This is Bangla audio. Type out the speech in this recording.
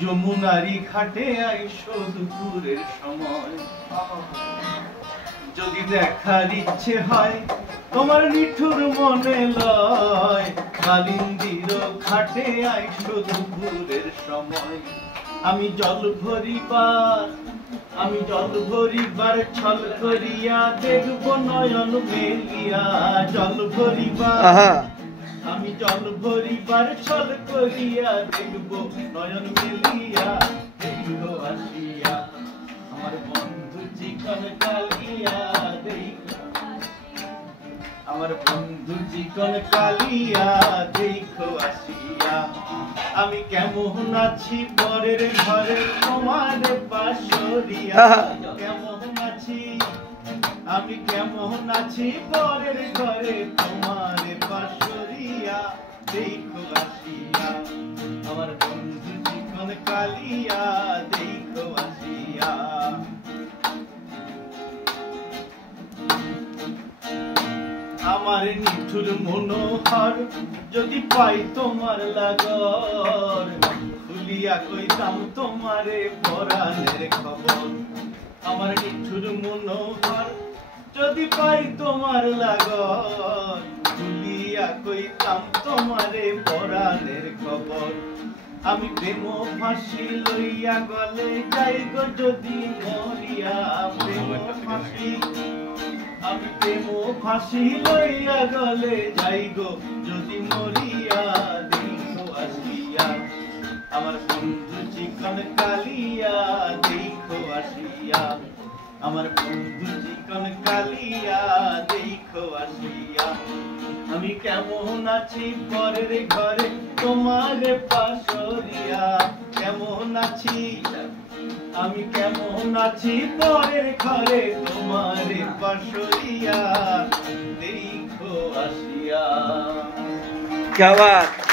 যমুনারি ঘাটে আইসো দুপুরের সময়, যদি দেখার ইচ্ছে হয় তোমার নিঠুর মনে লয়, কালিন্দির ঘাটে আইসো দুপুরের সময়। আমি জল ভরিবার ছল করিয়া দেখব নয়ন মেলিয়া, জল ভরিবার আমি জল ভরিবার ছল করিয়া দেখব নয়ন মেলিয়া, দেখো আসিয়া আমার বন্ধু চিকন কালিয়া, আমার বন্ধু চিকন কালিয়া দেখো আসিয়া। আমি কেমন আছি পরের ঘরে তোমার বাসরিয়া, কেমন আছি আমি কেমন আছি পরের ঘরে তোমার বাসরিয়া, দেখো আসিয়া আমার বন্ধু চিকন কালিয়া, দেখো আসিয়া। আমার নিঠুর মনোহর যদি পাই তোমার লাগর, খুলিয়া কইতাম তোমারে পরাণের খবর। আমার নিঠুর মনোহর যদি পাই তোমার লাগর, খুলিয়া কইতাম তোমারে পরাণের খবর। আমি প্রেম ফাঁসি লইয়া গলে যাই গো যদি মরিয়া, প্রেম ফাঁসি আমি প্রেম ফাঁসি লইয়া গলে যাই গো যদি মরিয়া, দেখো আসিয়া আমার বন্ধু চিকন কালিয়া, দেখো আসিয়া আমার বন্ধু চিকন কালিয়া, দেখো আসিয়া। আমি কেমন আছি পরের ঘরে তোমার পাশরিয়া, কেমন আছি আমি কেমন আছি পরের ঘরে তোমার পাশরিয়া, দেখো আসিয়া। क्या बात।